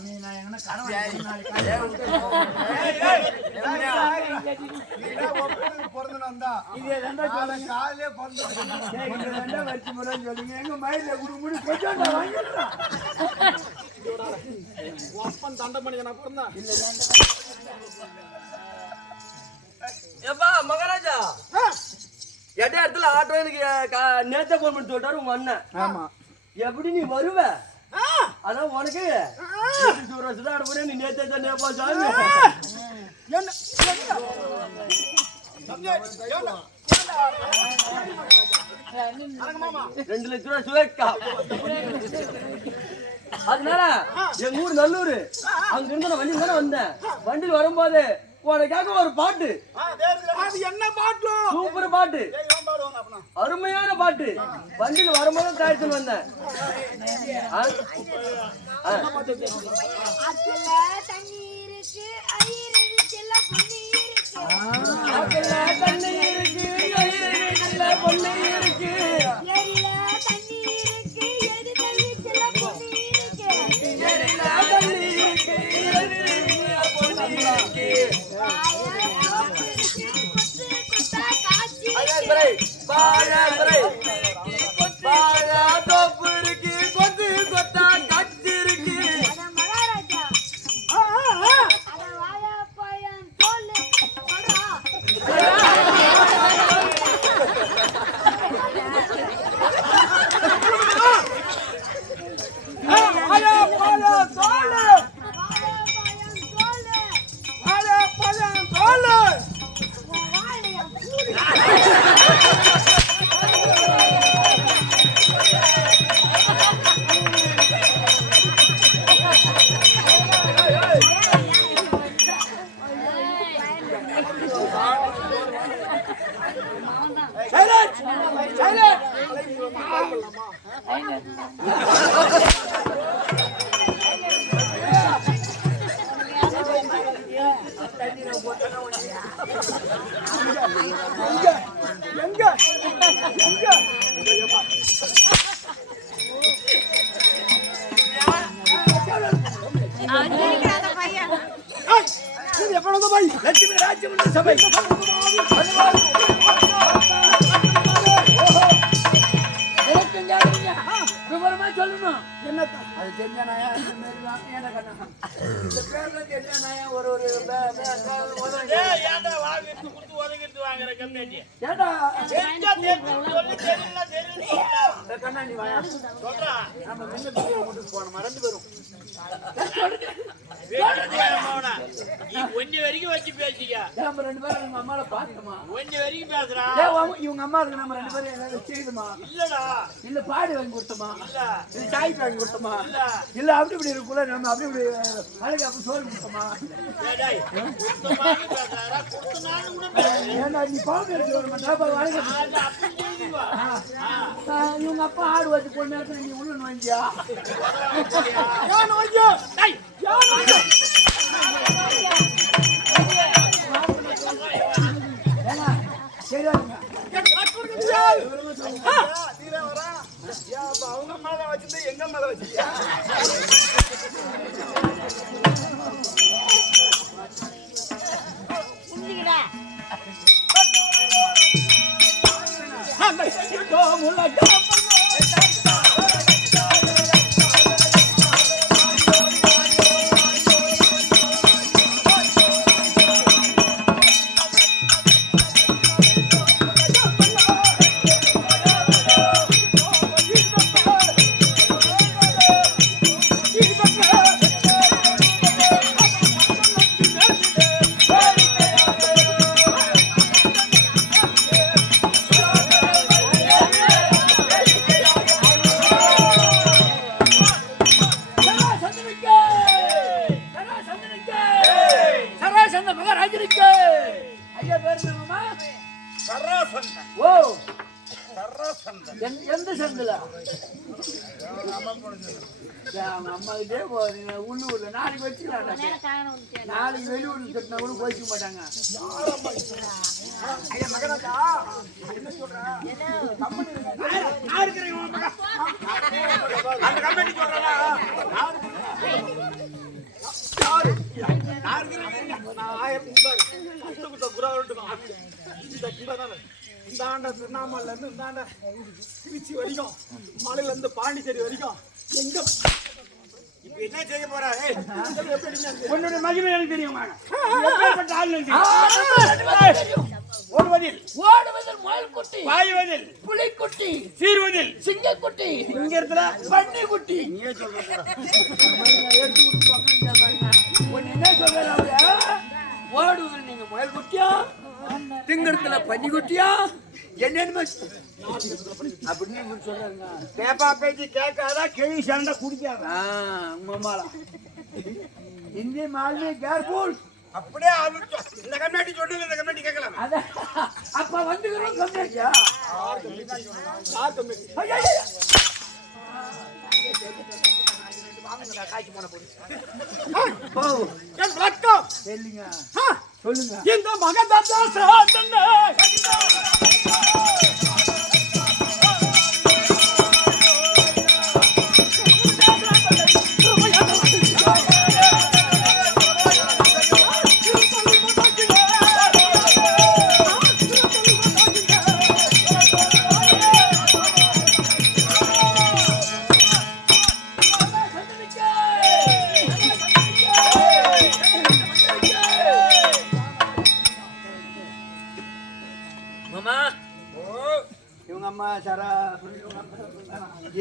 சாமி நான் எங்கன்னா கனவு பிறந்து வந்தா காலையிலே பிறந்து வச்சு முறைன்னு சொல்லுங்க எங்க மயில குடுமுடி அப்பன் தண்டை மணிக்கு நான் பிறந்தா எப்பா மகாராஜா எட்ட இடத்துல ஆட்டோ எனக்கு நேத்த போன் பண்ணி சொல்லிட்டாரு உங்க அண்ணன். ஆமா எப்படி நீ வருவ அதான் உனக்கு சுதாட போற நீ நேத்த நேப்பா சாமி 2 லட்சம் ரூபாய் சுவேக்கா. அதனால எங்க ஊர் நல்லூர் அங்க இருந்து நான் வண்டியில தானே வந்தேன். வண்டியில் வரும்போது உனக்காக ஒரு பாட்டு. என்ன பாட்டு? சூப்பர் பாட்டு, அருமையான பாட்டு. வண்டியில் வரும்போது தயாரிச்சு வந்தேன். தண்ணி இருக்கு பொண்ணு இருக்கு சபை விவரமா சொல்லணும். என்ன அது தெரிஞ்சானாயா ஒரு கண்ணாடி நம்ம போனோமா 2 பேரும் வரைக்கும் வச்சு பேசிக்க. நம்ம 2 பேரும் எங்க அம்மாவை பாத்துமா வரைக்கும் பேசுறா. இவங்க அம்மா இருக்கு நம்ம 2 பேரும் ஏதாவது செய்யுமா? இல்லடா. இல்ல பாடி வாங்கி கொடுத்தமா? இல்ல. இல்ல சாய் வாங்கி கொடுத்தமா? இல்ல அப்படி இப்படி இருக்குள்ள நம்ம அப்படி இப்படி அழகு அப்படி சோறு கொடுத்தமா? ஏன்னா நீ பாம்பு எடுத்து இவங்க அப்பா ஆடு வச்சு பொண்ணு நேரத்துல நீ உள்ள வாங்கியா? அவங்க மேல வச்சிருந்தா எங்க மேல வச்சிருக்கியா? எந்த சந்தில அம்மாக்கிட்டே உள்ளூர்ல நாளைக்கு வச்சுக்கலாம். நாளைக்கு வெளியூர்ல கட்டினா கூட போய்க்க மாட்டாங்க. மகராஜா என்ன சொல்றேன்? இந்த ஆண்ட திருவண்ணாமலையில இருந்து இந்த ஆண்ட திருச்சி வரைக்கும் மலையில இருந்து பாண்டிச்சேரி வரைக்கும் எங்க இப்ப என்ன செய்ய போறா? உன்னுடைய மகிமை எனக்கு தெரியுமா? ஓடுவதில் முயல்குட்டி, பாய்வதில் புலிக்குட்டி, சீர்வதில் சிங்கக்குட்டி, இங்க இடத்துல பன்னிக்குட்டி. நீயே சொல்ற என்ன சொல்றாரு? ஓடுவதில் நீங்க முயல் குட்டியா, திங்கறதுல பன்னிக்குட்டியா, என்னென்ன அப்படின்னு சொல்றாங்க. கேப்பா பேச்சு கேட்காதா, கேள்வி சண்டை குடிக்காதா? உமாலா இந்திய மாலுமே கேர்ஃபுல். அப்படியே இந்த கம்யூனிட்டி சொன்னது இந்த கம்யூனிட்டி கேட்கலாம். அத அப்ப வந்துக்கிறோம் கம்மியா சொல்லுங்க. இந்த மகதாசா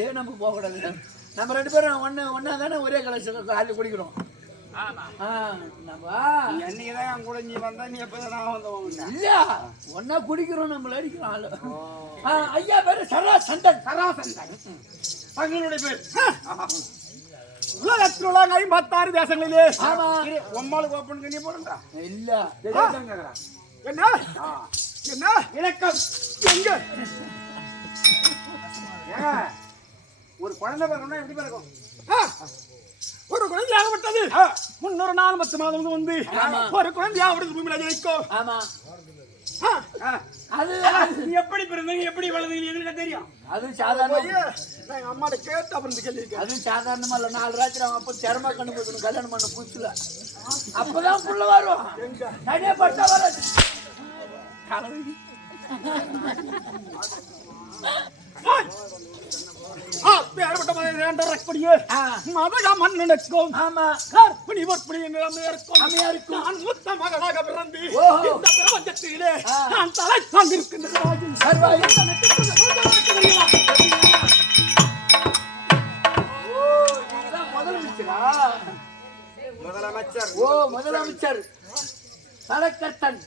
ஏன் நம்ம போக கூடாது? நம்ம ரெண்டு பேரும் ஒன்னா தானே ஒரே கலெக்ஷன் ஆளு குடிக்கிறோம். என்னைக்குதான் கூட நீ வந்தா நீ எப்பதான் நான் வந்தவங்க இல்ல ஒன்னா குடிக்கிறோம், நம்மள அடிக்கிறோம் ஆளு. ஐயா பேரு சராசந்தன். தங்களுடைய பேர் உலகத்தில் உள்ள 56 தேசங்களிலே உம்மாளுக்கு ஓப்பன் பண்ணி போறா இல்ல என்ன என்ன இலக்கம் எங்க ஒரு குழந்தை பிறகும்னா எப்படி பிறக்கும்? ஒரு குழந்தை ஆகப்பட்டது 300 நாள் 10 மாதம் வந்து ஒரு குழந்தை ஆகிறது பூமியில ஜெயிக்கும். ஆமா அது எப்படி பிறந்தீங்க எப்படி வளர்ந்தீங்க எங்களுக்கு தெரியும். அது சாதாரண எங்க அம்மாட்ட கேட்டு அப்புறம் கேள்வி. அது சாதாரணமா இல்ல. 4 ராத்திரி அவன் அப்ப திறமை கண்ணு போய்க்கணும் கல்யாணம் பண்ண புதுசுல. அப்பதான் புள்ள வரும், தனியா பட்டா வராது. முதலமைச்சர் முதலமைச்சர் தலைக்கர்த்தன்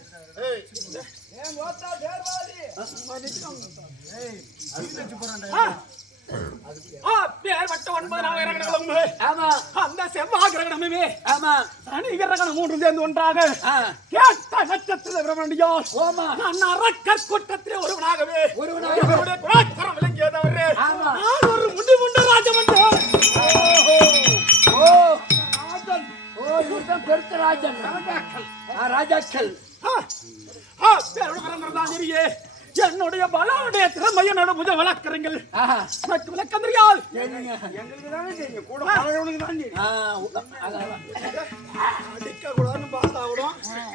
அந்த செவ்வாய் கிரகணமே சனி கிரகணம் 3 சேர்ந்து ஒன்றாக கேட்ட நட்சத்திர பிரம்மண்டியால் அரக்கர் கூட்டத்திலே ஒருவனாகவே குணாக்கரம் விளங்கியதவரே நான் ஒரு முண்டு ராஜமன்றன். பெருத்த ராஜன் ராஜாக்கள் என்னுடைய பலனுடைய திறமை என்னோட முதல் வழக்கறிஞர்கள் விளக்கம் தெரியாது. எங்களுக்கு தானே தெரியும், கூட பழகிறவனுக்கு தான் தெரியும். அடிக்க கூடாதுன்னு பார்த்தா கூட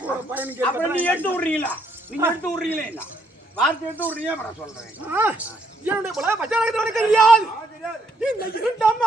ஒரு பையனுக்கு அப்புறம் நீ எடுத்து விடுறீங்களா? நீங்க எடுத்து விடுறீங்களே என்ன வார்த்தை எடுத்து விடுறீங்க. அப்புறம் சொல்றேன் என்னுடைய பல பச்சாரத்தை தெரியாது. இந்த இரண்டாம்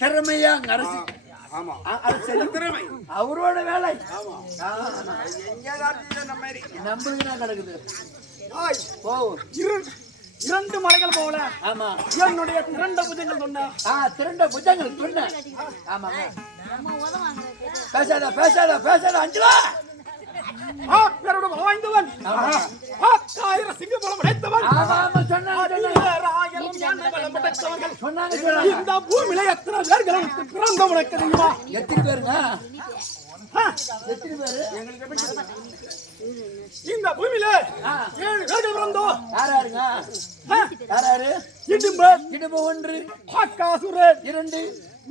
திறமையா அரசு. ஆமா திறமை அவரோட வேலை. நம்மளுக்கு தான் கிடக்குது. இரண்டு மலைகள் போல. ஆமா என்னுடைய திரண்ட புஜங்கள் சொன்ன திரண்ட புஜங்கள் சொன்ன. ஆமா பேசாத பேசாத பேசாத அஞ்சலா பேரோட வாய்ந்தவன் ஆயிரம் சிங்க பலம் அடைத்தவன் இந்த பூமியில எத்தனை பேர்கள் பிறந்தவனுக்கு தெரியுமா? எத்தனை பேருங்க? இந்த பூமியில 7 பேர்கள் பிறந்தோம். யாராருங்க? யாராரு? இடும்பு இடும்பு 1, காக்காசுரன் 2,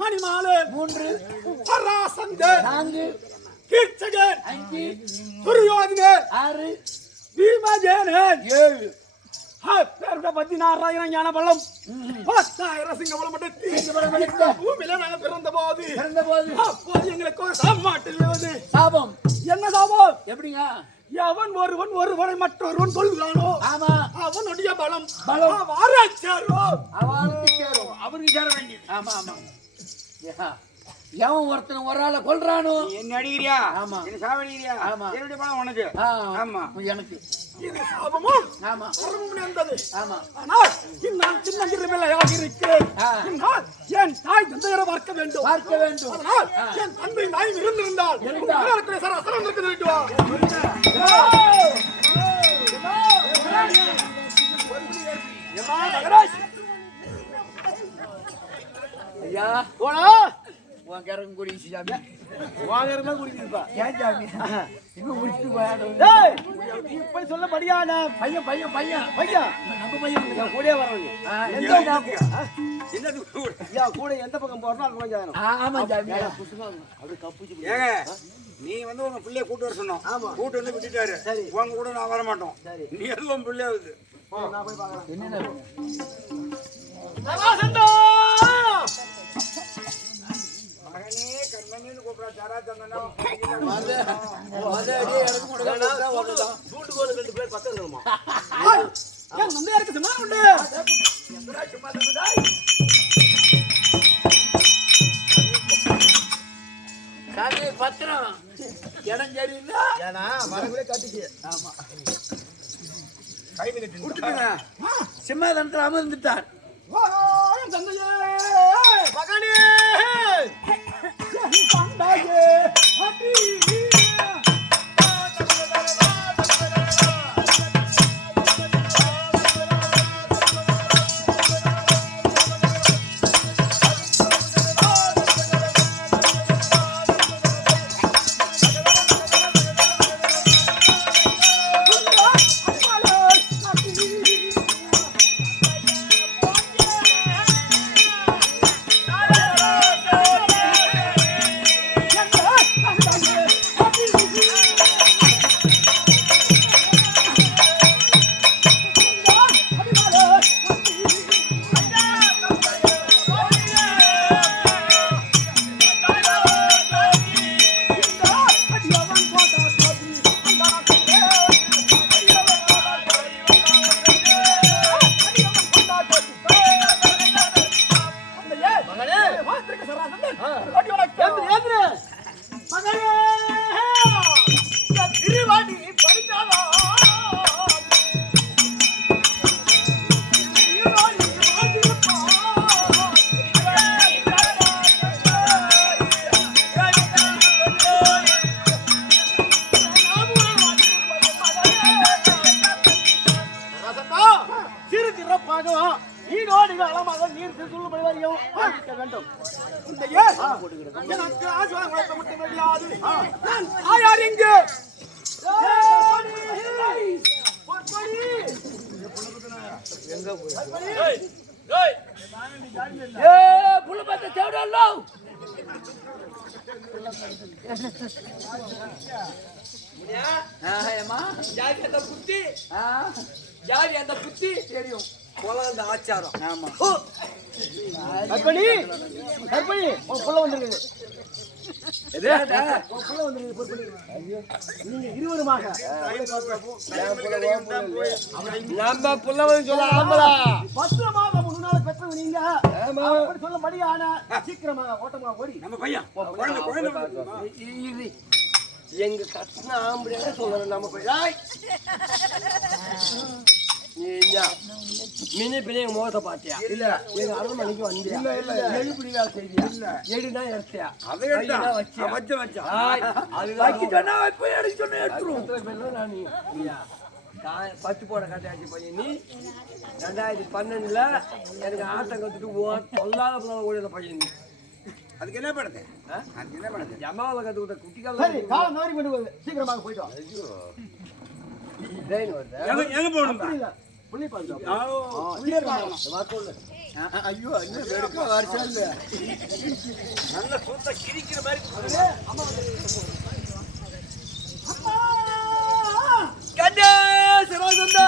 மணிமாலை 3, பராசந்தர் 4, கீர்ச்சகன் 5, துரியோதனன் 6, பீமசேனன் 7. பேருட 16,000 ஞான பலம் 10,000 சிங்க பலம் அடைத்து பூமியில நாங்க பிறந்த போது அப்போது எங்களுக்கு ஒரு சாப்பாட்டில் வந்து சாபம். என்ன சாபம்? எப்படிங்க? எவன் ஒருவனை மற்றொருவன் கொள்கிறானோ ஆமா, அவனுடைய பலம் பலம் அவருக்கு சேரும். அவருக்கு சேர வேண்டியது. ஆமா ஆமா. எவன் ஒருத்தன் ஒரு ஆளை கொல்றானோ, என்ன அடிக்கிறியா? ஆமா. என்ன சாவடிக்கிறியா? ஆமா. என்னுடைய பணம் உனக்கு. ஆமா. எனக்கு. இது சாபமும் ஆமா வரமும் என்பது. ஆமா. ஆனால் நான் சின்ன பிள்ளையாக இருக்கிறேன். என் தாய் தந்தையரை பார்க்க வேண்டும். அதனால் என் தந்தை நாயும் இருந்திருந்தால் சராசரம் இருக்க வேண்டும். ஐயா போனா உன் கரங்க குடிச்சு சாமி. வாங்கறமா குடிச்சிருப்பா. ஏன் சாமி இன்னும் குடிச்சிட்டு போயாடும்? இப்படி சொல்லபடியான பையன் பையன் பையன் பையன் நம்ம பையன் என் கூடயே வர்றாங்க. கூட எந்த பக்கம் போறோம் அது கொஞ்சம் ஆமா சாமி. ஏங்க நீ வந்து உங்க பிள்ளைய கூட்டு வர சொன்னோம். கூட்டு வந்து விட்டுட்டாரு. உங்க கூட நான் வர மாட்டோம். நீ எதுவும் பிள்ளையாவது நான் போய் பார்க்கலாம். என்னென்ன மகனே கண்ணன்னு கூப்பிடா. சாரா தந்தனா சூட்டுக்கோடு 2 பேர் பக்கம் இருக்கணுமா? என் நந்தையாருக்கு சும்மா உண்டு. சாமி பத்திரம் இடம் சரியில்லை. ஏன்னா மரங்களே காட்டிக்கு. ஆமா கைது கட்டி கொடுத்துங்க. சிம்மாதனத்தில் அமர்ந்துட்டார். என் தந்தையே மகனே என் தந்தையே அடி யார் அந்த புத்தி தெரியும் போல அந்த ஆச்சாரம். ஆமா கற்பணி கற்பணி உன் புள்ள வந்திருக்குது. நீங்க இருவருமாக நம்ம புள்ளவன் சொல்ல ஆம்பளா பத்திரமாக முன்னாள் பெற்றவங்க நீங்க அப்படி சொல்லபடியான சீக்கிரமாக ஓட்டமாக ஓடி நம்ம பையன் குழந்தை எங்க கஷ்டம் ஆம்பளை சொல்லணும் நம்ம போய் நீ மினி பின்ன எங்க முகத்தை பாத்தியா இல்ல எங்க 1/2 மணிக்கு வந்தியா இல்ல எழுப்பி வேலை செய்தியா இல்ல எடுனா எடுத்தியா அதை எடுத்தா வச்சா அது வைக்க சொன்னா போய் எடுக்க சொன்னா எடுத்துரும் நான் நீயா 10 போட கட்டாச்சு பையன் நீ 2012ல எனக்கு ஆட்டம் கத்துட்டு தொல்லாத ஓடின பையன் நீ அதுக்கு என்ன பண்ணுது அதுக்கு என்ன பண்ணுது ஜமாவல கத்துக்கிட்ட குட்டிக்கால சரி காலம் மாறி கொண்டு போகுது சீக்கிரமாக போயிட்டோம் எங்க போகணும் புள்ளி பாருங்க ஐயோ இன்னும் வெறுக்க வருஷம் இல்ல நல்ல சூத்த கிரிக்கிற மாதிரி கண்ணே சிராஜந்தா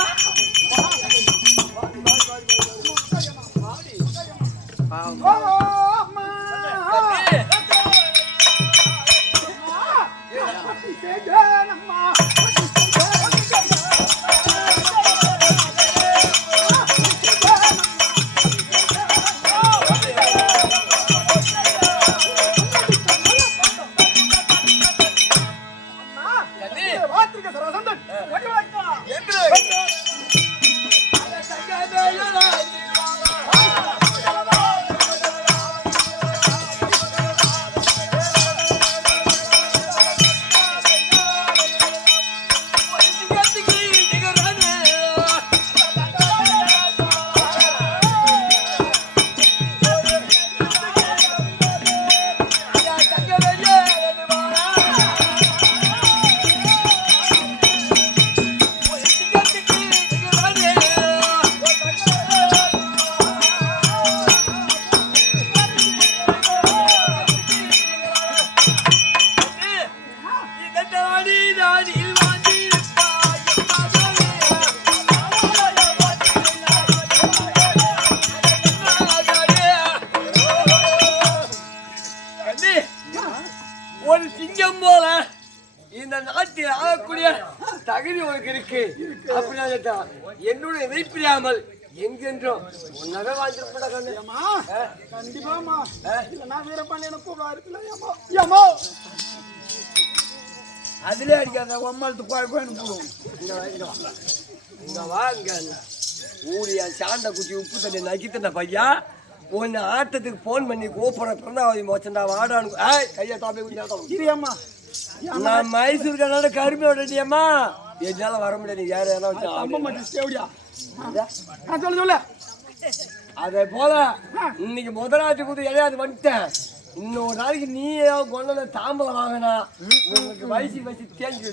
ஒரு சிங்கம் போல இந்த நாட்டில் ஆகக்கூடிய தகுதி உனக்கு இருக்கு அப்படின்னா என்னுடைய எதிர்ப்பிடாமல் எங்கென்றோம் உன்னவே வாழ்ந்துருப்பா கண்ணு கண்டிப்பாமா நான் வீரப்பாண்டி எனக்கு இருக்குல்ல அதுல அடிக்காத ஒம்மாளத்து போடும் இங்க வாங்க ஊரியா சாண்ட குச்சி உப்பு தண்ணி நக்கித்த பையா உன்னை ஆட்டத்துக்கு போன் பண்ணி கூப்பிட பிறந்தாவதி மோச்சண்டா வாடான்னு கையா தாப்பே இரியம்மா நான் மைசூர் கண்ணாட கரும்பு விடட்டியம்மா என்னால வர முடியாது யாரும் என்ன வச்சா அம்மா மட்டும் எப்படியா சொல்லு சொல்லு அதே போல இன்னைக்கு முதலாட்டு கூத்து எதையாவது வந்துட்டேன் இன்னொரு நாளைக்கு நீ கொண்டு தாம்பலம் வாங்கினா உங்களுக்கு வயசு தேஞ்சு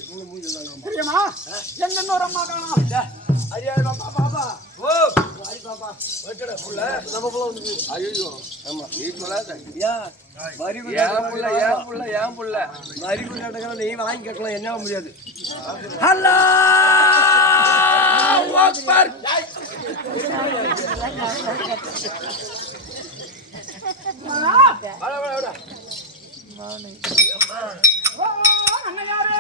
தெரியுமா எங்க இன்னொரு அம்மா காணும் ஐயா பாப்பா பாப்பா ஓ ஐ பாப்பா வெட்டடா புள்ள நம்ம புள்ள வந்து ஐயோ ஆமா நீ சொல்லாத யா மரி புள்ள ஏன் புள்ள மரி புள்ள நீ வாங்கி கேட்கலாம் என்ன முடியாது அல்லாஹ் அக்பர் வாடா வாடா அண்ணா யாரே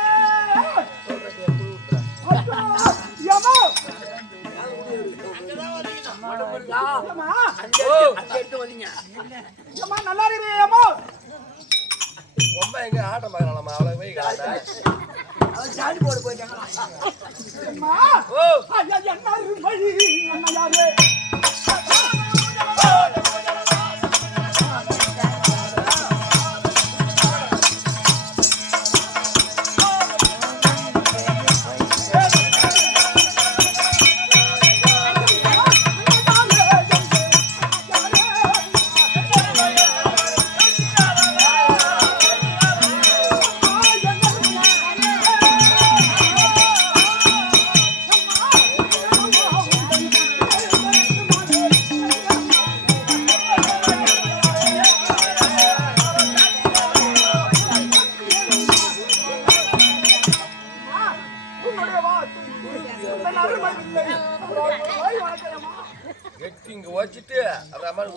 யமோ நல்லா இருக்கீங்க ரொம்ப எங்க ஆட்டம் பார்க்கலாமா அவ்வளவு போய் சாடி போடு போயிட்டாங்க இங்க வச்சுட்டு ரமன்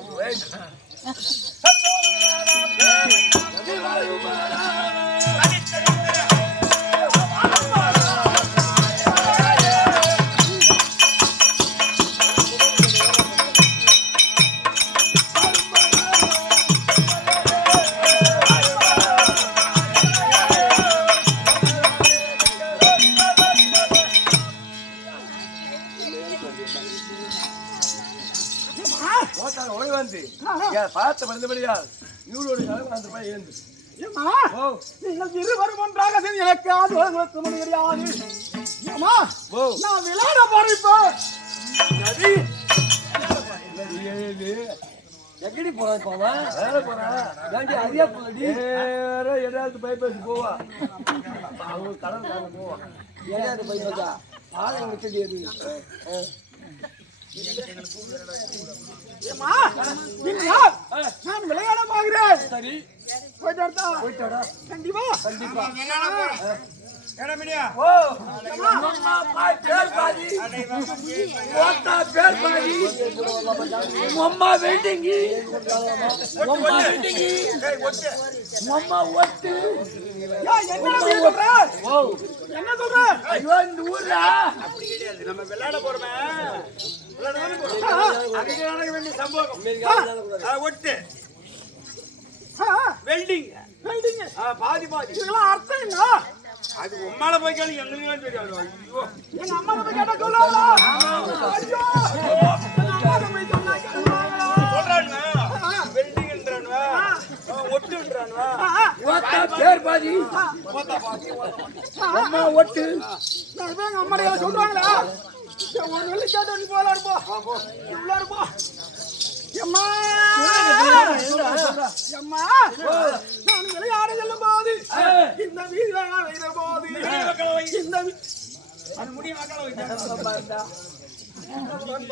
பார்த்து வந்தபடியா இவரோட காலம் அந்த பையன் எழுந்து ஏம்மா, நீங்கள் இருவரும் ஒன்றாக சேர்ந்து எனக்கு ஆதரவு முடியாது. ஏம்மா, நான் விளையாட போறேன் இப்போ. எழுது எங்கடி போறான் இப்போ அவன்? வேலை போறான் ஏன்டி அறியா போலடி வேற எதாவது பைப்பேசி போவா அவங்க கடல் காண போவான் ஏதாவது பைப்பேசா பாலை வச்சடி அது ஏம்மா, நீங்கள் நான் விளையாட போகிறேன். சரி போயிட்டாடா கண்டிப்பா ஓ அம்மா பாய் பேர் பாதி ஓட்டா பேர் பாதி அம்மா வெயிட்டிங் அம்மா வெயிட்டிங் அம்மா ஒட்டு என்ன சொல்ற? ஓ என்ன சொல்ற? ஐயோ இந்த ஊர்ல நம்ம விளையாட போறோமே அங்கே நடக்க வேண்டிய சம்பவம் ஒட்டு வெல்டிங் வெல்டிங் பாதி பாதி இதெல்லாம் அர்த்தம் என்ன? அது உம்மால போய் கேளு எங்களுக்கு தெரியாது ஐயோ எங்க அம்மா கிட்ட கேட்டா சொல்லுவாங்களா? ஐயோ, எங்க அம்மா கிட்ட போய் சொன்னா கேளுவாங்களா? சொல்றானுவா வெல்டிங்ன்றானுவா ஒட்டுன்றானுவா ஓட்டா பேர் பாதி அம்மா ஒட்டு நான் போய் எங்க அம்மா கிட்ட சொல்லுவாங்களா? ஒரு வெள்ளி கேட்டு நீ போல இருப்போம் இவ்வளோ இருப்போம். எம்மா எம்மா, நான் விளையாட செல்லும் போது இந்த வீதியில நான் வைத்த போது இந்த அது முடிய மக்கள்